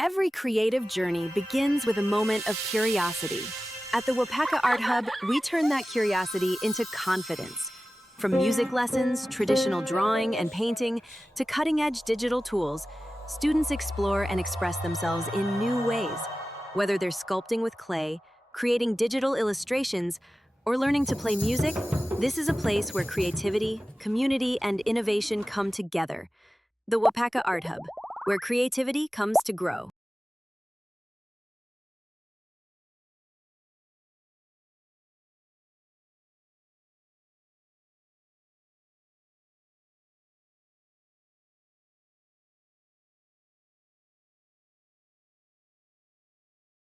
Every creative journey begins with a moment of curiosity. At the Wapaka Art Hub, we turn that curiosity into confidence. From music lessons, traditional drawing and painting, to cutting-edge digital tools, students explore and express themselves in new ways. Whether they're sculpting with clay, creating digital illustrations, or learning to play music, this is a place where creativity, community, and innovation come together. The Wapaka Art Hub, where creativity comes to grow.